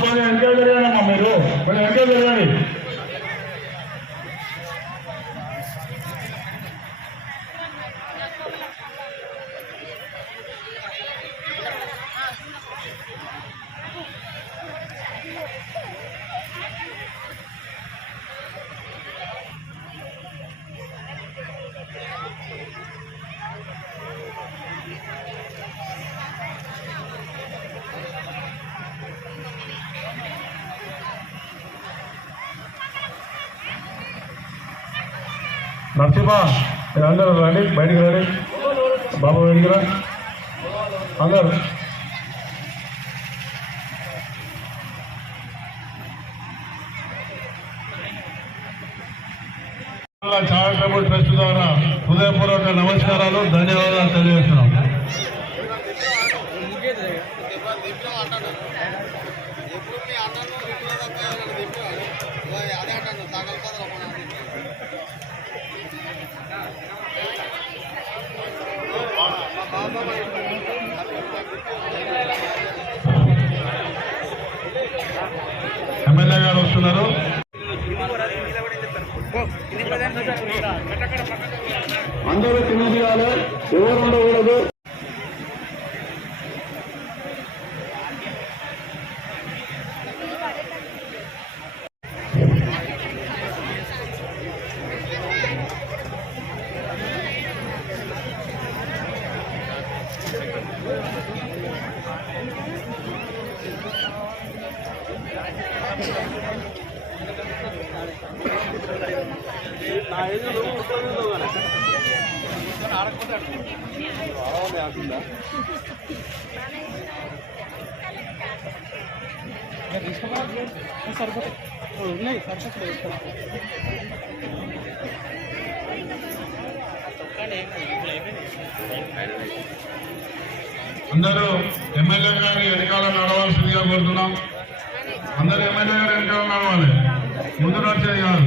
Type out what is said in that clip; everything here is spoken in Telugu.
స్వామి కొంచెం వెనకాల జరగండి అమ్మా మీరు కొంచెం వెనకాల జరగండి నర్సింహ మీరు అందరూ రండి బయటికి రండి. బాబు బయటికి రా అందరు. చారిటబుల్ ట్రస్ట్ ద్వారా హృదయపూర్వక నమస్కారాలు ధన్యవాదాలు తెలియజేస్తున్నాం. ఎమ్మెల్యే గారు వస్తున్నారు. అందరూ కింద దిగాలి ఎవరు ఉండకూడదు. నా ఏజ్లో ఉంటుంది ఆడకపోతే ఆడుతుందా తీసుకోవాలి సరిపోతాయి ఉన్నాయి సరిపోతుంది చొక్కా అందరూ ఎమ్మెల్యే గారి వెనకాల నడవాల్సిందిగా కోరుతున్నాం. అందరూ ఎమ్మెల్యే గారి వెనకాల నడవాలి. ముందు నడిచేది కాదు.